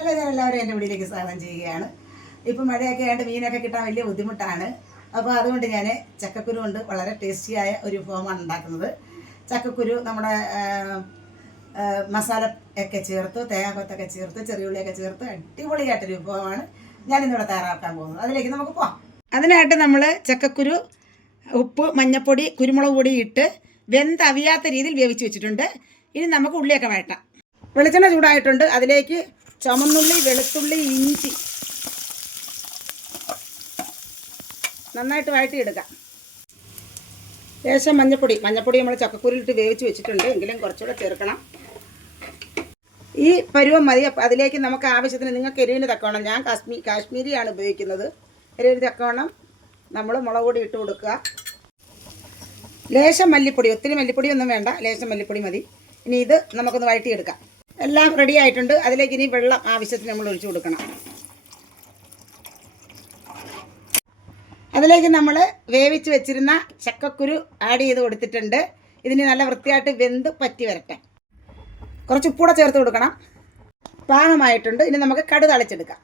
Hello, ഞാൻ എല്ലാവരും എൻ്റെ വീട്ടിലേക്ക് സ്വാഗതം ചെയ്യുകയാണ്. ഇപ്പം മഴയൊക്കെ ആയിട്ട് മീനൊക്കെ കിട്ടാൻ വലിയ ബുദ്ധിമുട്ടാണ്. അപ്പോൾ അതുകൊണ്ട് ഞാൻ ചക്കക്കുരു കൊണ്ട് വളരെ ടേസ്റ്റിയായ ഒരു വിഭവമാണ് ഉണ്ടാക്കുന്നത്. ചക്കക്കുരു നമ്മുടെ മസാല ഒക്കെ ചേർത്ത്, തേങ്ങാക്കൊത്തൊക്കെ ചേർത്ത്, ചെറിയുള്ളിയൊക്കെ ചേർത്ത് അടിപൊളിയായിട്ടൊരു വിഭവമാണ് ഞാനിന്നിവിടെ തയ്യാറാക്കാൻ പോകുന്നത്. അതിലേക്ക് നമുക്ക് പോകാം. അതിനായിട്ട് നമ്മൾ ചക്കക്കുരു ഉപ്പ്, മഞ്ഞൾപ്പൊടി, കുരുമുളക് പൊടി ഇട്ട് വെന്തവിയാത്ത രീതിയിൽ വേവിച്ച് വെച്ചിട്ടുണ്ട്. ഇനി നമുക്ക് ഉള്ളിയൊക്കെ വഴറ്റാം. വെളിച്ചെണ്ണ ചൂടായിട്ടുണ്ട്. അതിലേക്ക് ചുമന്നുള്ളി, വെളുത്തുള്ളി, ഇഞ്ചി നന്നായിട്ട് വഴറ്റിയെടുക്കാം. ലേശം മഞ്ഞൾപ്പൊടി നമ്മൾ ചക്കക്കുരുലിട്ട് വേവിച്ച് വെച്ചിട്ടുണ്ട്, എങ്കിലും കുറച്ചുകൂടെ ചേർക്കണം. ഈ പരുവം മതി. അതിലേക്ക് നമുക്ക് ആവശ്യത്തിന്, നിങ്ങൾക്ക് എരിവിന് തക്കവണ്ണം, ഞാൻ കാശ്മീരിയാണ് ഉപയോഗിക്കുന്നത്, എരിവിന് തക്കവണ്ണം നമ്മൾ മുളക് പൊടി ഇട്ട് കൊടുക്കുക. ലേശം മല്ലിപ്പൊടി, ഒത്തിരി മല്ലിപ്പൊടിയൊന്നും വേണ്ട, ലേശം മല്ലിപ്പൊടി മതി. ഇനി ഇത് നമുക്കൊന്ന് വഴറ്റിയെടുക്കാം. എല്ലാം റെഡി ആയിട്ടുണ്ട്. അതിലേക്ക് ഇനി വെള്ളം ആവശ്യത്തിന് നമ്മൾ ഒഴിച്ചു കൊടുക്കണം. അതിലേക്ക് നമ്മൾ വേവിച്ച് വെച്ചിരുന്ന ചക്കക്കുരു ആഡ് ചെയ്ത് കൊടുത്തിട്ടുണ്ട്. ഇതിന് നല്ല വൃത്തിയായിട്ട് വെന്ത് പറ്റി വരട്ടെ. കുറച്ച് ഉപ്പൂടെ ചേർത്ത് കൊടുക്കണം. പാകമായിട്ടുണ്ട്. ഇനി നമുക്ക് കടുക് താളിച്ചെടുക്കാം.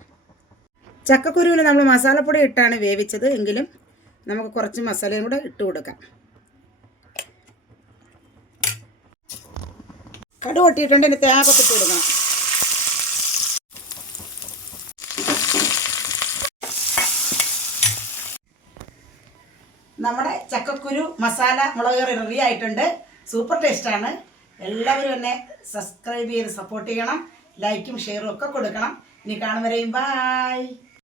ചക്കക്കുരുവിന് നമ്മൾ മസാലപ്പൊടി ഇട്ടാണ് വേവിച്ചത്, എങ്കിലും നമുക്ക് കുറച്ച് മസാലയും കൂടെ ഇട്ട് കൊടുക്കാം. കടുക് പൊട്ടിയിട്ടുണ്ട്. ഇനി തേങ്ങാക്കൊത്ത് ഇട്ട് കൊടുക്കണം. നമ്മുടെ ചക്കക്കുരു മസാല മുളക് കറി റെഡി ആയിട്ടുണ്ട്. സൂപ്പർ ടേസ്റ്റാണ്. എല്ലാവരും എന്നെ സബ്സ്ക്രൈബ് ചെയ്ത് സപ്പോർട്ട് ചെയ്യണം. ലൈക്കും ഷെയറും ഒക്കെ കൊടുക്കണം. ഇനി കാണും വരെയും ബായ്.